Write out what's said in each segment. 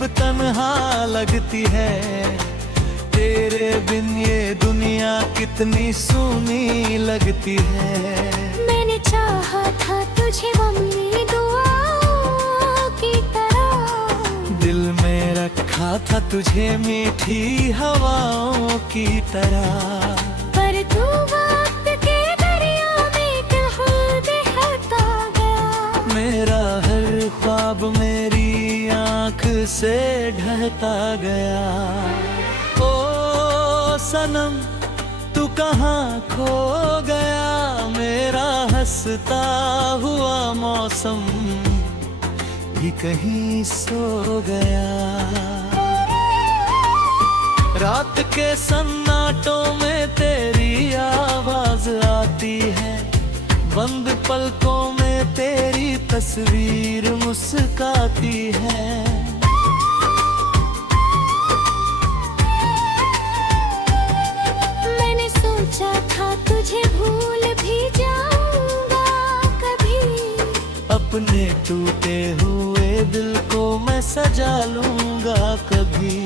अब तन्हा लगती है। तेरे बिन ये दुनिया कितनी सूनी लगती है। मैंने चाहा था तुझे मम्मी दुआओं की तरह, दिल में रखा था तुझे मीठी हवाओं की तरह। पर तू वक्त के दरिया में कहीं बहता गया। मेरा हर ख्वाब मेरी आँख से ढहता गया। ओ सनम तू कहाँ खो गया, मेरा हंसता हुआ मौसम भी कहीं सो गया। रात के सन्नाटों में तेरी आवाज आती है, बंद पलकों में तेरी तस्वीर मुस्काती है। मैंने सोचा था तुझे भूल भी जाऊंगा कभी, अपने टूटे हुए दिल को मैं सजा लूंगा कभी।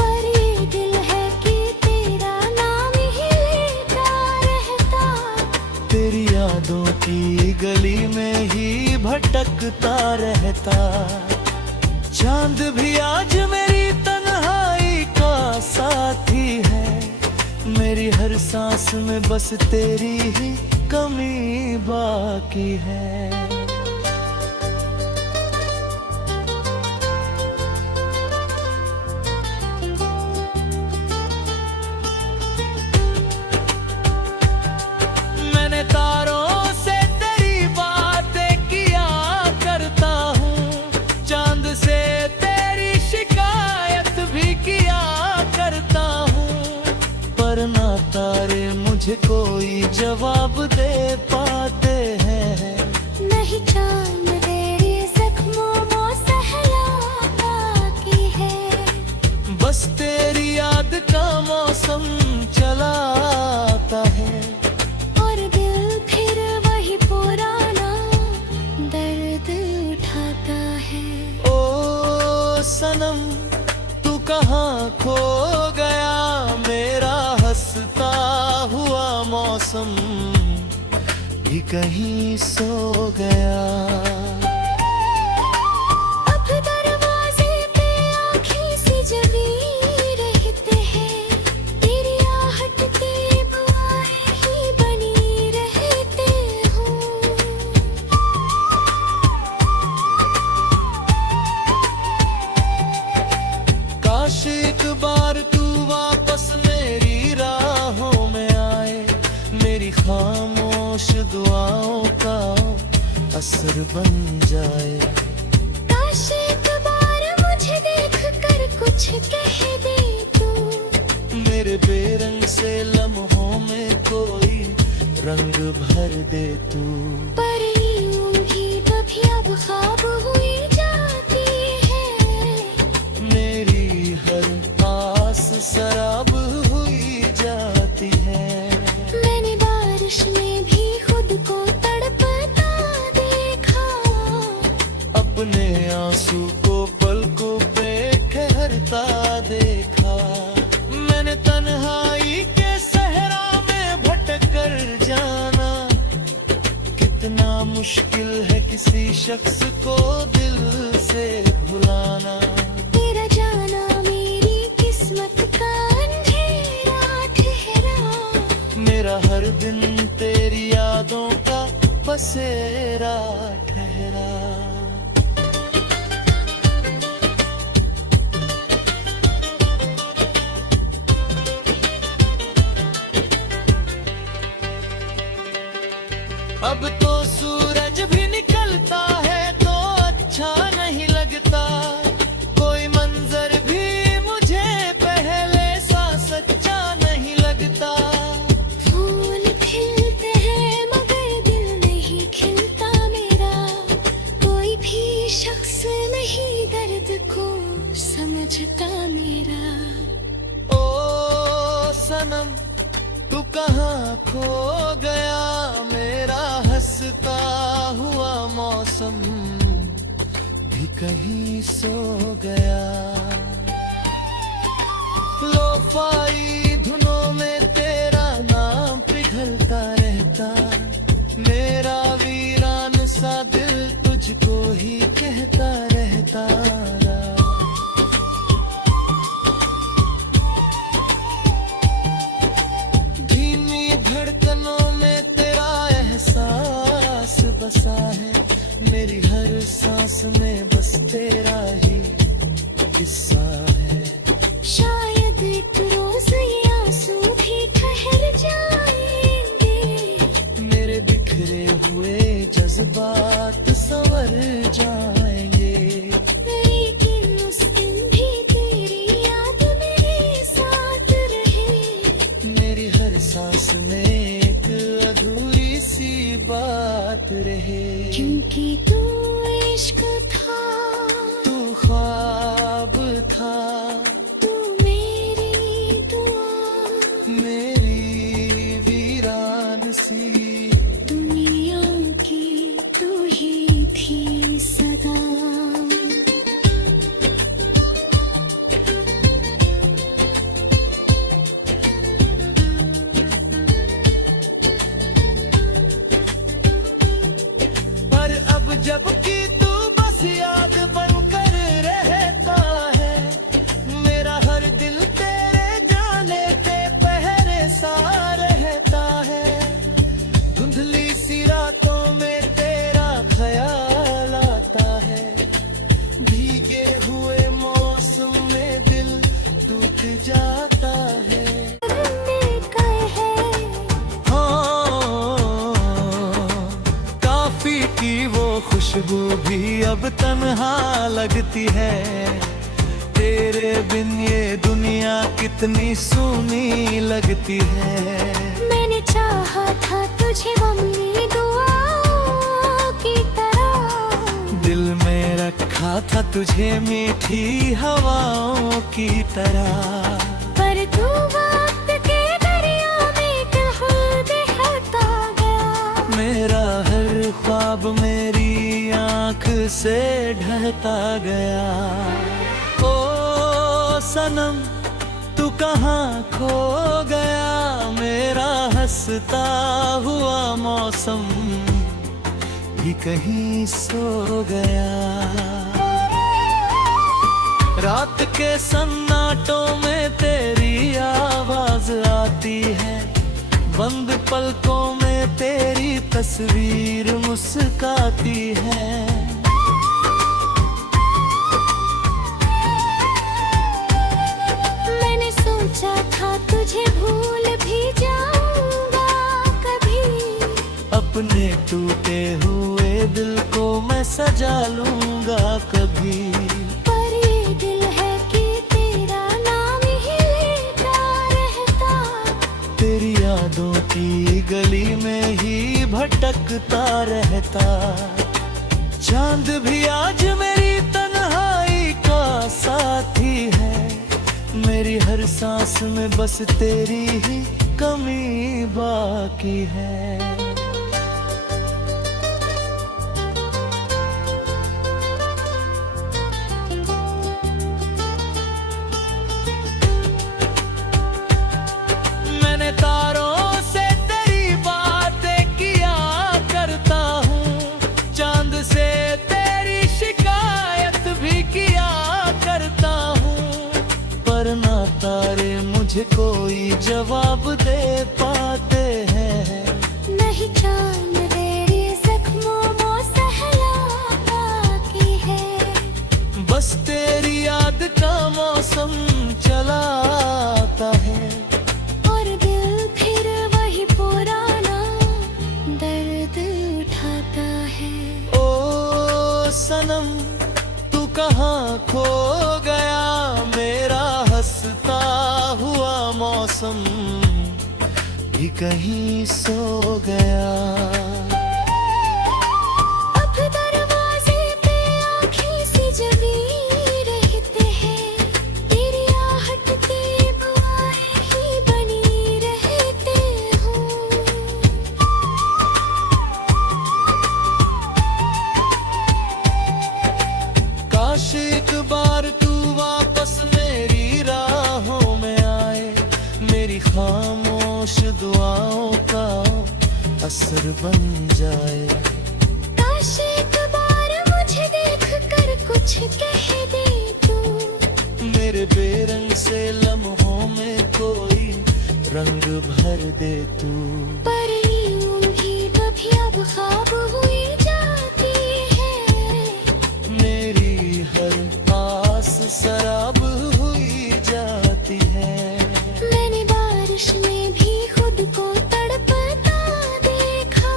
पर ये दिल है कि तेरा नाम ही लेता रहता, तेरी यादों की गली में ही भटकता रहता। चांद भी आज मेरी तन्हाई का साथी है, मेरी हर सांस में बस तेरी ही कमी बाकी है। मैंने तारों से तेरी बातें किया करता हूँ, चांद से तेरी शिकायत भी किया करता हूँ। पर ना तारे मुझे कोई जवाब दे पाते हैं। नहीं चांद तेरे जख्मों में सहला बाकी है, बस तेरी याद का मौसम चला आता है। और दिल फिर वही पुराना दर्द उठाता है। ओ सनम तू कहाँ खो गया, मेरा हंसता हुआ मौसम भी कहीं सो गया। अब दरवाजे पे आँखें सी जमी रहते हैं, तेरी आहट के बुआएं ही बनी रहते हूँ। काश एक बार तू वापस मेरी राहों में आए, मेरी खामोश दुआओं का असर बन जाए। काश एक बार मुझे देख कर कुछ कह दे तू, मेरे बेरंग से लम्हों में कोई रंग भर दे तू। पर यूं भी कभी अब ख्वाब हुई जाती है, मेरी हर आस सराब हुई जाती है। मैंने बारिश में भी खुद को तड़पता देखा, अपने आंसू को पलकों पे ठहरता देखा। मैंने तन्हाई के सहरा में भटक कर जाना, कितना मुश्किल है किसी शख्स को दिल से भुलाना। तेरा जाना मेरी किस्मत का अंधेरा ठहरा, मेरा हर दिन तेरी यादों का बसेरा ठहरा। अब तो सूरज भी निकलता है तो अच्छा नहीं लगता, कोई मंजर भी मुझे पहले सा सच्चा नहीं लगता। फूल खिलते हैं मगर दिल नहीं खिलता मेरा, कोई भी शख्स नहीं दर्द को समझता मेरा। ओ सनम तू कहाँ खो गया, मेरा हंसता हुआ मौसम भी कहीं सो गया। लोफाई धुनों में तेरा नाम पिघलता रहता, मेरा वीरान सा दिल तुझको ही कहता रहता। धीमी धड़कनों में तेरा एहसास बसा है, मेरी हर सांस में बस तेरा ही किस्सा है। शायद एक रोज ये आंसू भी ठहर जाएंगे, मेरे बिखरे हुए जज्बात संवर जाएंगे। लेकिन उस दिन भी तेरी याद मेरे साथ रहे, मेरी हर सांस में एक अधूरी सी बात रहे। क्योंकि तू इश्क था, तू ख्वाब था, तू मेरी दुआ, मेरी वीरान सी दुनिया की तू ही थी सदा। पर अब जब की तू बस याद बनकर रहता है, मेरा हर दिल तेरे जाने के पहरे सा रहता है। धुंधली सी रातों में तेरा ख्याल आता है, भीगे हुए मौसम में दिल टूट जाता है। काफी की वो खुशबू भी अब तन्हा लगती है, तेरे बिन ये दुनिया कितनी सूनी लगती है। मैंने चाहा था तुझे मम्मी दुआओं की तरह, दिल में रखा था तुझे मीठी हवाओं की तरह। पर तू वक्त के दरिया में कहाँ बहता गया, मेरा हर ख्वाब मेरी आँख से ढहता गया। ओ सनम तू कहाँ खो गया, मेरा हंसता हुआ मौसम भी कहीं सो गया। रात के सन्नाटों में तेरी आवाज आती है, बंद पलकों में तेरी तस्वीर मुस्काती है। मैंने सोचा था तुझे भूल भी जाऊंगा कभी, अपने टूटे हुए दिल को मैं सजा लूंगा कभी। पर ये दिल है कि तेरा नाम ही लेता रहता, तेरी यादों की गली में ही भटकता रहता। चांद भी आज मेरी तन्हाई का साथी है, मेरी हर सांस में बस तेरी ही कमी बाकी है। मैंने तारों से तेरी बातें किया करता हूँ, चांद से तेरी शिकायत भी किया करता हूँ, पर ना तारे मुझे कोई जवाब दे पाते हैं। नहीं चांद तेरे जख्मों में सहला बाकी है, बस तेरी याद का मौसम चला आता है, और दिल फिर वही पुराना दर्द उठाता है। ओ सनम तू कहाँ खो गया, मेरा हंसता हुआ मौसम भी कहीं सो गया। अब दरवाजे पे आँखें सी जगी रहते हैं, तेरी आहट की दुआएं ही बनी रहते हूँ। असर बन जाए। काश एक बार मुझे देख कर कुछ कह दे तू, मेरे बेरंग से लम्हों में कोई रंग भर दे तू। पर यूं भी कभी अब ख्वाब हुई जाती है, मेरी हर आस सराब हुई जाती है। मैंने बारिश में भी खुद को तड़पता देखा,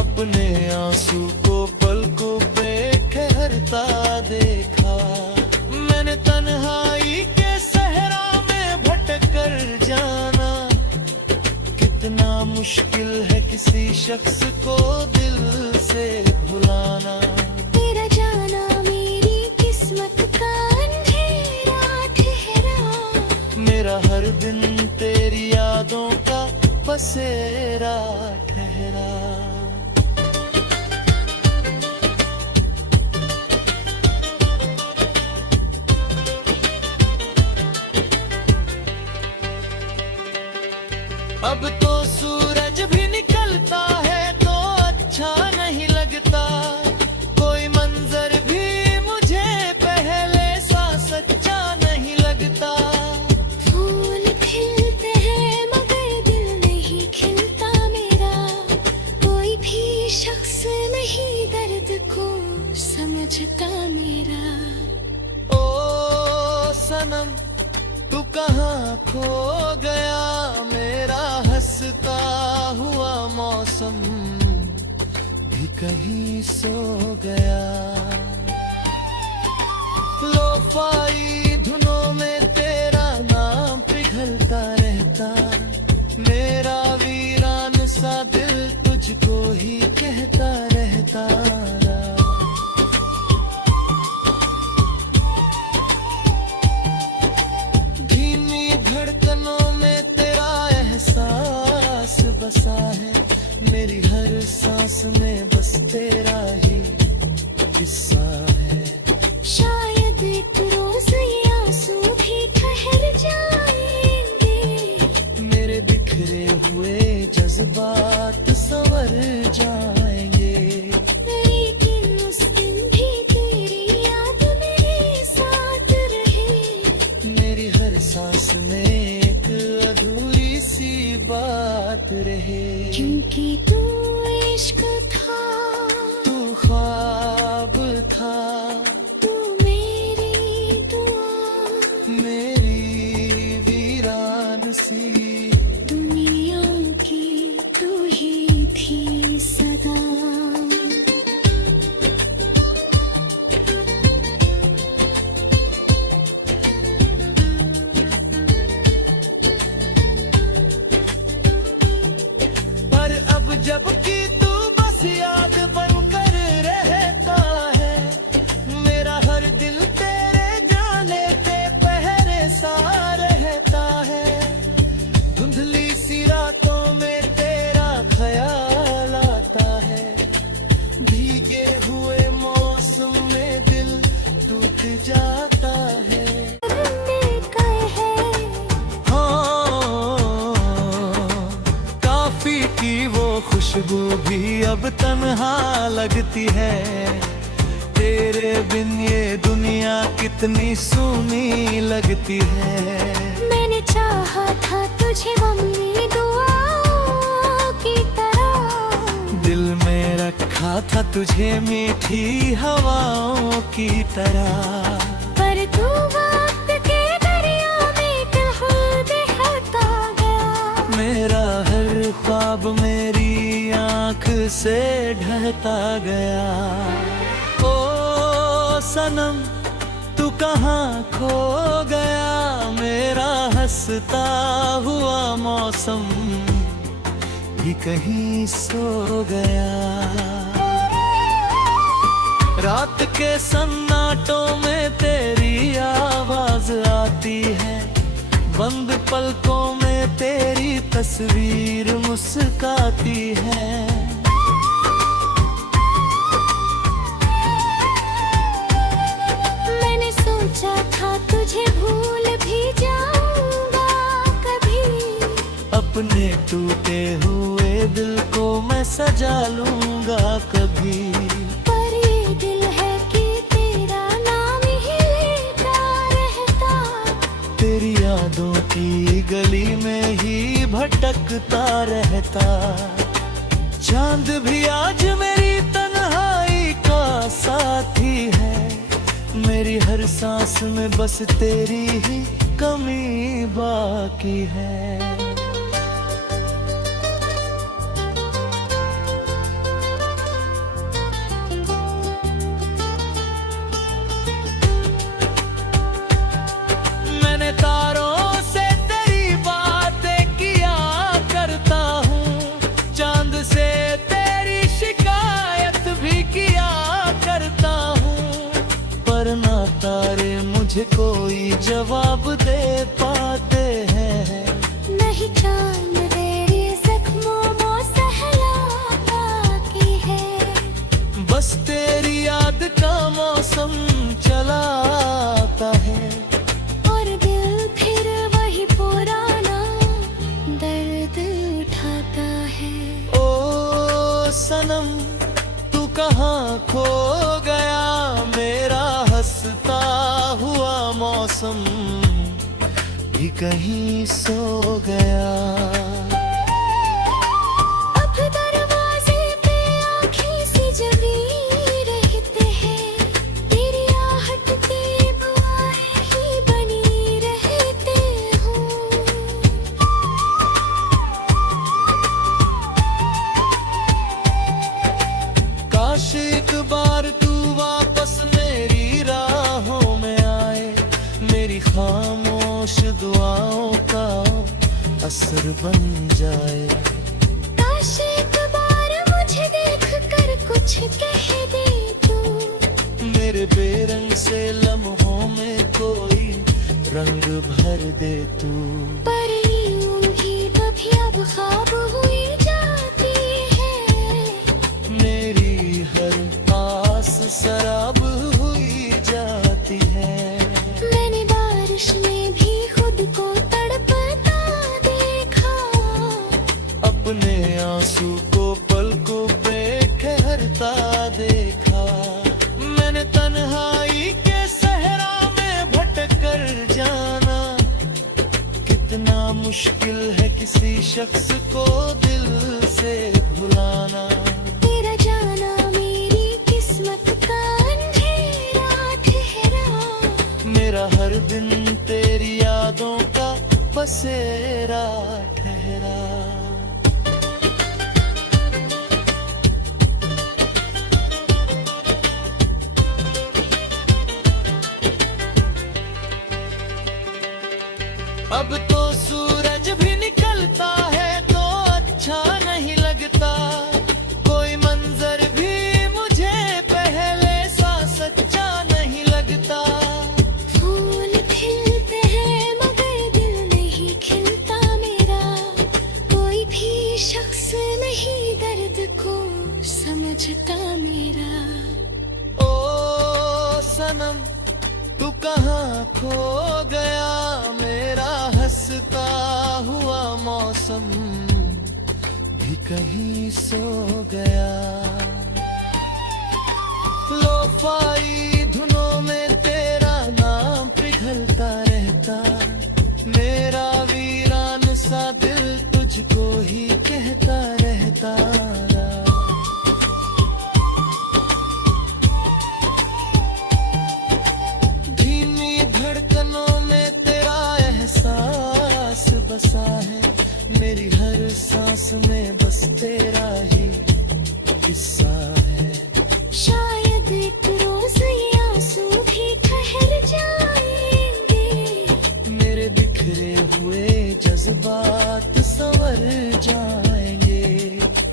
अपने आंसू को पलकों पे ठहरता देखा। मैंने तन्हाई के सहरा में भटक कर जाना, कितना मुश्किल है किसी शख्स को दिल से भुलाना। तेरा जाना मेरी किस्मत का अंधेरा ठहरा, मेरा हर दिन तेरी यादों का बसेरा ठहरा। अब तो सूरज भी निकलता है तो अच्छा नहीं लगता, कोई मंजर भी मुझे पहले सा सच्चा नहीं लगता। फूल खिलते हैं मगर दिल नहीं खिलता मेरा, कोई भी शख्स नहीं दर्द को समझता मेरा। ओ सनम तू कहाँ खो गया, मेरा हंसता हुआ मौसम भी कहीं सो गया। लोफाई धुनों में तेरा नाम पिघलता रहता, मेरा वीरान सा दिल तुझको ही कहता रहता। धीमी धड़कनों में तेरा एहसास बसा है, मेरी हर सांस में बस तेरा ही किस्सा है। शायद एक रोज ये आंसू भी ठहर जाएंगे, मेरे बिखरे हुए जज्बात संवर जाएंगे। लेकिन उस दिन भी तेरी याद मेरे साथ रहे, मेरी हर सांस में एक अधूरी सी बात रहे। क्योंकि तू इश्क था, तू ख्वाब था, तू मेरी दुआ, मेरी वीरान सी दुनिया की तू ही थी सदा। पर अब जब की तू बस याद बनकर रहता है, मेरा हर दिल तेरे जाने के पहरे सा रहता है। धुंधली सी रातों में तेरा ख्याल आता है, भीगे हुए मौसम में दिल टूट जाता है। काफी की वो खुशबू भी अब तन्हा लगती है, तेरे बिन ये दुनिया कितनी सूनी लगती है। मैंने चाहा था तुझे मम्मी दुआओं की तरह, दिल में रखा था तुझे मीठी हवाओं की तरह। पर तू वक्त के दरिया में कहाँ बहता गया, मेरा हर ख्वाब मेरी आँख से ढहता गया। ओ सनम तू कहाँ खो गया, मेरा हंसता हुआ मौसम भी कहीं सो गया। रात के सन्नाटों में तेरी आवाज आती है, बंद पलकों में तेरी तस्वीर मुस्काती है। मैंने सोचा था तुझे भूल भी जाऊंगा कभी, अपने टूटे हुए दिल सजा लूंगा कभी। पर ये दिल है कि तेरा नाम ही लेता रहता, तेरी यादों की गली में ही भटकता रहता। चांद भी आज मेरी तन्हाई का साथी है, मेरी हर सांस में बस तेरी ही कमी बाकी है। मैंने तारों से तेरी बातें किया करता हूँ, चांद से तेरी शिकायत भी किया करता हूँ, पर ना तारे मुझे कोई जवाब दे पाते हैं। नहीं चांद तेरे जख्मों में सहला की है, बस तेरी याद का मौसम चला आता है, और दिल फिर वही पुराना दर्द उठाता है। ओ सनम तू कहाँ खो गया, मेरा हंसता हुआ मौसम भी कहीं सो गया। अब दरवाजे पे आँखें सी जमी रहते हैं, तेरी आहट के बुआएं ही बनी रहते हूँ। काश एक बार तू वापस मेरी राहों में आए, मेरी खामोश दुआओं का असर बन जाए। काश एक बार मुझे देख कर कुछ कह दे तू, मेरे बेरंग से लम्हों में कोई रंग भर दे तू। पर यूं भी कभी अब ख्वाब हुई जाती है, मेरी हर आस सराब हुई जाती है। मैंने बारिश में भी खुद को तड़पता देखा, अपने आंसू को पलकों पे ठहरता देखा। मैंने तन्हाई के सहरा में भटक कर जाना, कितना मुश्किल है किसी शख्स को दिल से भुलाना। तेरा जाना मेरी किस्मत का अंधेरा ठहरा, मेरा हर दिन तेरी यादों का बसेरा ठहरा। अब तो सूरज भी निकलता है तो अच्छा नहीं लगता, कोई मंजर भी मुझे पहले सा सच्चा नहीं लगता। फूल खिलते हैं मगर दिल नहीं खिलता मेरा, कोई भी शख्स नहीं दर्द को समझता मेरा। ओ सनम तू कहाँ खो गया, मेरा हंसता हुआ मौसम भी कहीं सो गया। लोफाई धुनों में तेरा नाम पिघलता रहता, मेरा वीरान सा दिल तुझको ही कहता रहता। धीमी धड़कनों में तेरा एहसास बसा है, मेरी हर सांस में बस तेरा ही किस्सा है। शायद एक रोज ये आंसू भी ठहर जाएंगे, मेरे बिखरे हुए जज्बात संवर जाएंगे।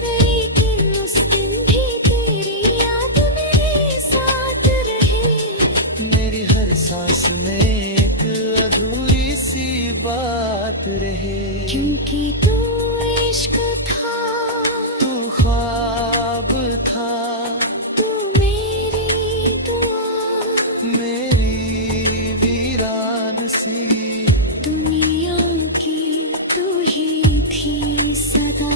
लेकिन उस दिन भी तेरी याद मेरे साथ रहे, मेरी हर सांस में एक अधूरी सी बात रहे। क्योंकि तू इश्क था, तू ख्वाब था, तू मेरी दुआ, मेरी वीरान सी दुनिया की तू ही थी सदा।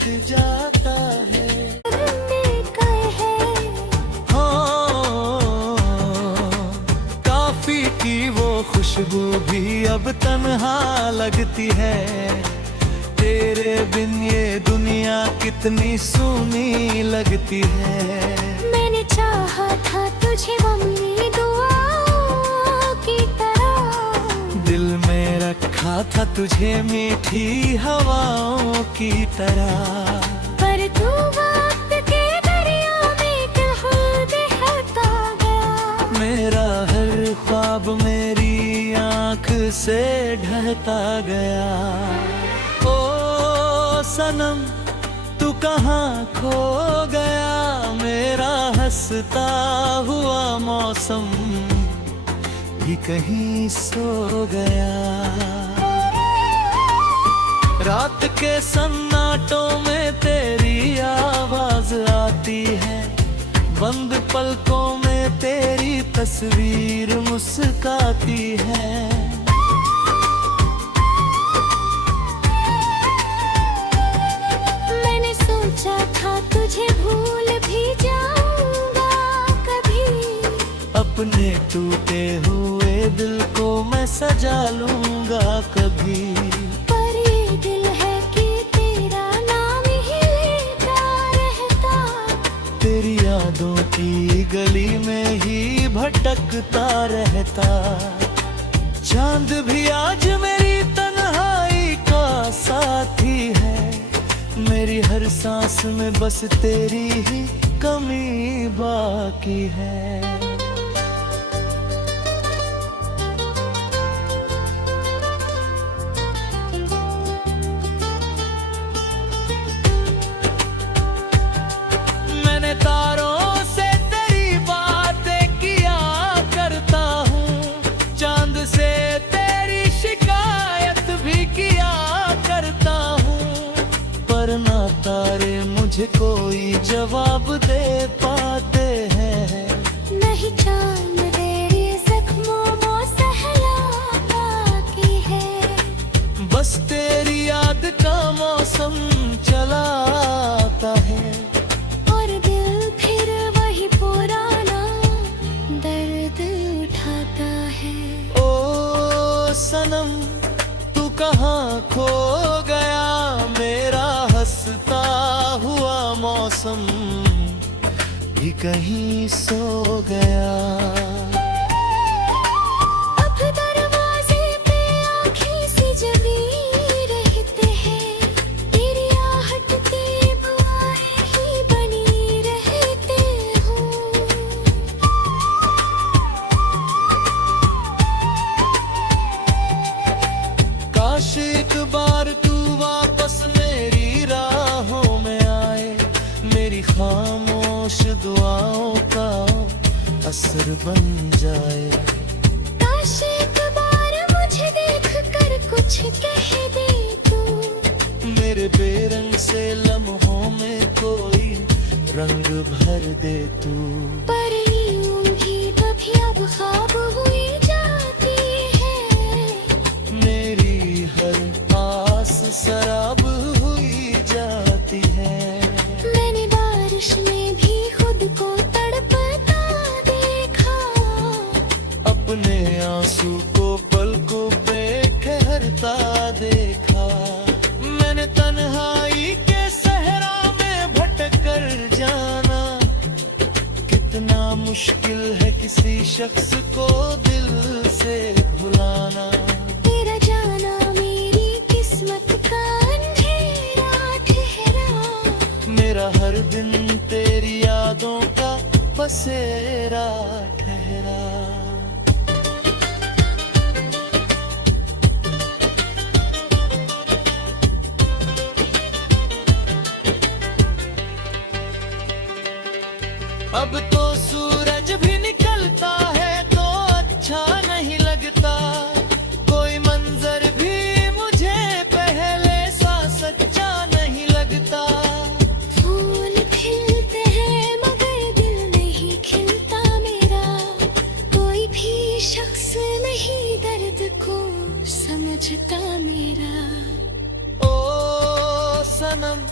बीत जाता है। हो काफी की वो खुशबू भी अब तन्हा लगती है। तेरे बिन ये दुनिया कितनी सूनी लगती है। मैंने चाहा था तुझे मम्मी दुआओं की तरह, दिल में रखा था तुझे मीठी हवाओं की तरह। पर तू वक्त के दरिया में कहाँ बहता गया। मेरा हर ख्वाब मेरी आँख से ढहता गया। ओ सनम तू कहाँ खो गया, मेरा हंसता हुआ मौसम भी कहीं सो गया। रात के सन्नाटों में तेरी आवाज आती है, बंद पलकों में तेरी तस्वीर मुस्काती है। मैंने सोचा था तुझे भूल भी जाऊंगा कभी, अपने टूटे हुए दिल को मैं सजा लूंगा कभी। पर ये दिल है कि तेरा नाम ही लेता रहता, तेरी यादों की गली में ही भटकता रहता। चांद भी आज मेरी तन्हाई का साथी है, मेरी हर सांस में बस तेरी ही कमी बाकी है। मैंने तारों से तेरी बातें किया करता हूँ, चांद से तेरी शिकायत भी किया करता हूँ, पर ना तारे मुझे कोई जवाब दे पाते हैं। नहीं चांद तेरे जख्मों में सहला की है, बस तेरी याद का मौसम चला आता है। और दिल फिर वही पुराना दर्द उठाता है। ओ सनम तू कहाँ खो गया, मेरा हंसता हुआ मौसम भी कहीं सो गया। अब दरवाजे पे आँखें सी जमी रहते हैं, तेरी आहट की बुआएं ही बनी रहते हूँ। काश एक बार तू वापस मेरी राहों में आए, मेरी खामोश दुआओं का असर बन जाए। काश एक बार मुझे देख कर कुछ कह दे तू, मेरे बेरंग से लम्हों में कोई रंग भर दे तू। पर यूं भी कभी अब ख्वाब हुई जाती है, मेरी हर आस सराब हुई जाती है। मैंने बारिश में भी खुद को तड़पता देखा, अपने आंसू को पलकों पे ठहरता देखा। मैंने तन्हाई के सहरा में भटक कर जाना, कितना मुश्किल है किसी शख्स को दिल से भुलाना। तेरा जाना मेरी किस्मत का अंधेरा ठहरा, मेरा हर दिन तेरी यादों का बसेरा ठहरा। अब तो सूरज भी निकलता है तो अच्छा नहीं लगता, कोई मंजर भी मुझे पहले सा सच्चा नहीं लगता। फूल खिलते हैं मगर दिल नहीं खिलता मेरा, कोई भी शख्स नहीं दर्द को समझता मेरा। ओ सनम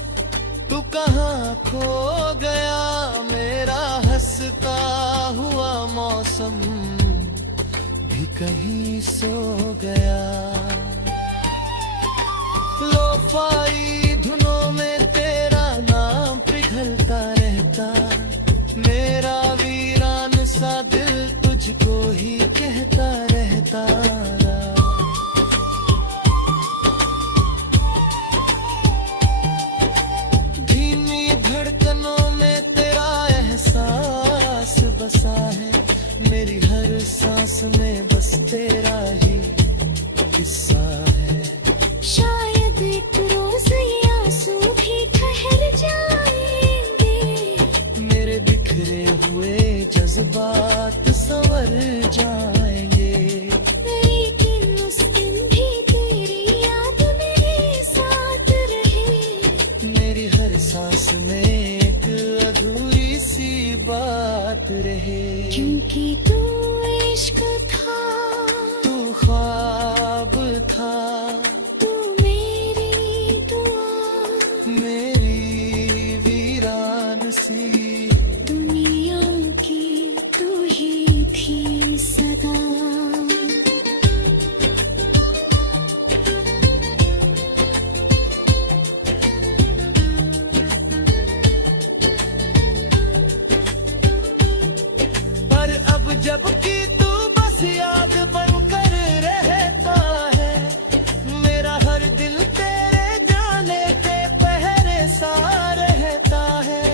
तू कहाँ खो गया मेरा हंसता हुआ मौसम भी कहीं सो गया। लोफाई धुनों में तेरा नाम पिघलता रहता, मेरा वीरान सा दिल तुझको ही कहता रहता। धीमी धड़कनों में तेरा एहसास बसा है, मेरी हर सांस में बस तेरा ही किस्सा है। शायद एक रोज ये आंसू भी ठहर जाएंगे, मेरे बिखरे हुए जज्बात संवर जाएंगे। लेकिन उस दिन भी तेरी याद मेरे साथ रहे, मेरी हर सांस में एक अधूरी सी बात रहे। क्योंकि तू इश्क था, तू ख्वाब था, तू मेरी दुआ, मेरी वीरान सी दुनिया की तू ही थी सदा। पर अब जबकि तू बस याद बनकर रहता है, मेरा हर दिल तेरे जाने के पहरे सा रहता है।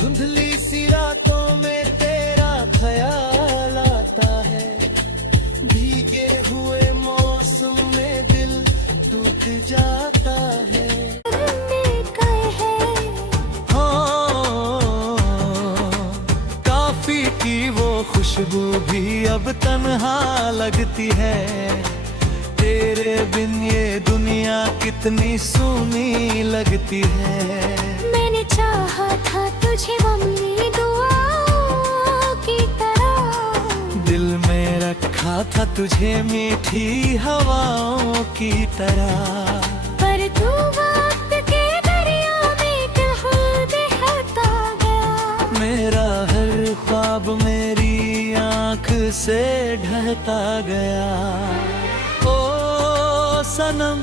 धुंधली सी रातों में तेरा ख्याल आता है, भीगे हुए मौसम में दिल टूट जाता है। काफी की वो खुशबू भी अब तन्हा लगती है, तेरे बिन ये दुनिया कितनी सूनी लगती है। मैंने चाहा था तुझे मम्मी दुआओं की तरह, दिल में रखा था तुझे मीठी हवाओं की तरह। पर तू वक्त के दरिया में कहाँ बहता गया, मेरा हर ख्वाब मेरी आँख से ढहता गया। ओ सनम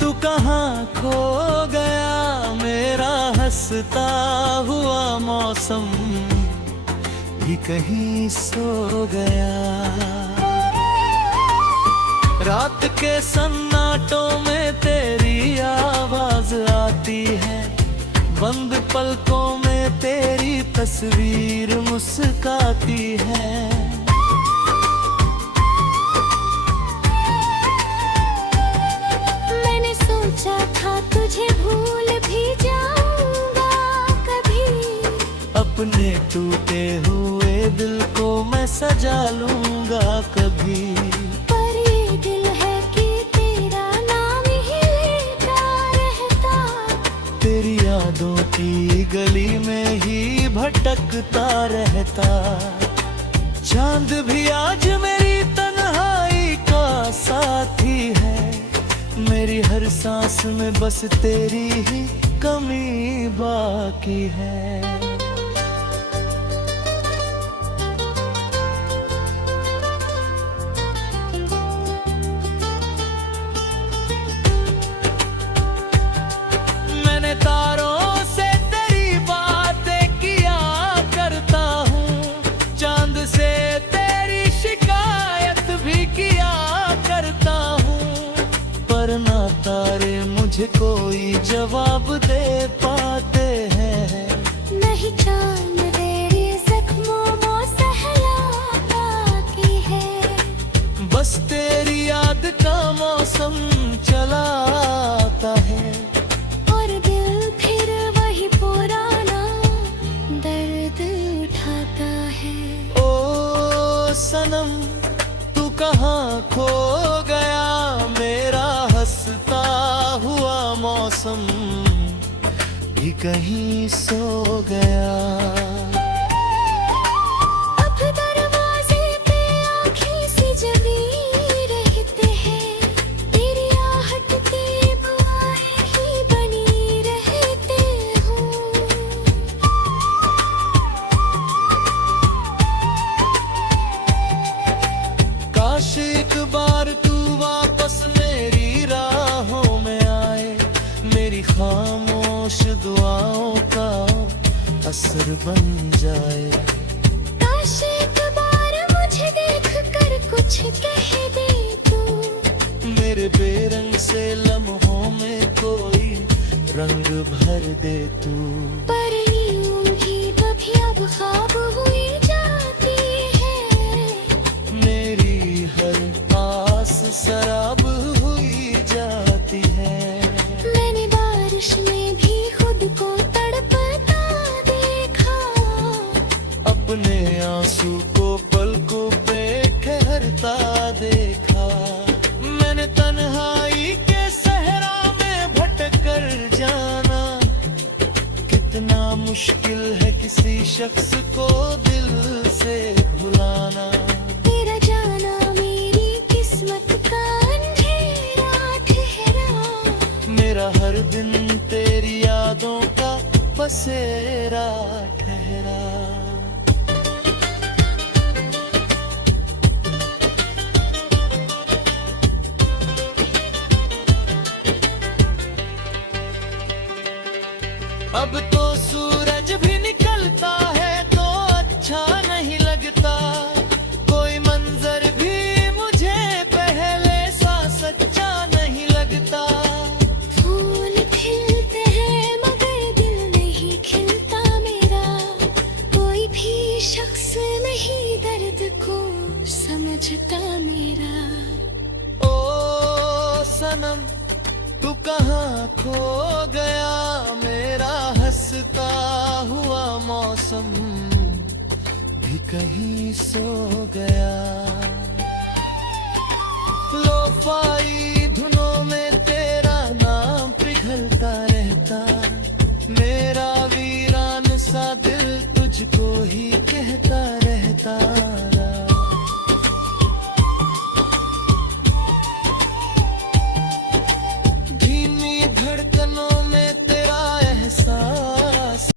तू कहाँ खो गया, मेरा हंसता हुआ मौसम भी कहीं सो गया। रात के सन्नाटों में तेरी आवाज आती है, बंद पलकों में तेरी तस्वीर मुस्काती है। मैंने सोचा था तुझे भूल भी जाऊंगा कभी, अपने टूटे हुए दिल को मैं सजा लूंगा कभी। पर ये दिल है कि तेरा नाम ही लेता रहता, तेरी यादों की गली में ही भटकता रहता। चांद भी आज मेरी तन्हाई का साथी है, मेरी हर सांस में बस तेरी ही कमी बाकी है। मैंने तारों से तेरी बातें किया करता हूँ, चांद से तेरी शिकायत भी किया करता हूँ, पर ना तारे मुझे कोई जवाब दे पाते हैं। नहीं चांद तेरे जख्मों में सहलाता की है, बस तेरी याद का मौसम चला आता है, और दिल फिर वही पुराना दर्द उठाता है। ओ सनम तू कहाँ खो गया, मेरा हंसता हुआ मौसम भी कहीं सो गया। अब दरवाजे पे आँखें सी जगी रहते हैं, तेरी आहट की बुआएं ही बनी रहते खामोश दुआओं का असर बन जाए। काश एक बार मुझे देख कर कुछ कह दे तू। मेरे बेरंग से लम्हों में कोई रंग भर दे तू। पर यूं भी कभी अब ख्वाब हुई जाती है। मेरी हर आस सराब हुई जाती है। मैंने बारिश में भी खुद को तड़पता देखा। अपने आंसू को पलकों पे ठहरता देखा। मैंने तन्हाई के सहरा में भटक कर जाना। कितना मुश्किल है किसी शख्स को दिल से भुलाना। तेरा जाना मेरी किस्मत का अंधेरा ठहरा। मेरा हर दिन तेरी यादों का बसेरा ठहरा। अब तो सूरज भी निकलता है तो अच्छा नहीं लगता। कोई मंजर भी मुझे पहले सा सच्चा नहीं लगता। फूल खिलते हैं मगर दिल नहीं खिलता मेरा। कोई भी शख्स नहीं दर्द को समझता मेरा। ओ सनम तू कहाँ खो गया। मेरा हंसता हुआ मौसम भी कहीं सो गया। लोफाई धुनों में तेरा नाम पिघलता रहता। मेरा वीरान सा दिल तुझको ही कहता रहता।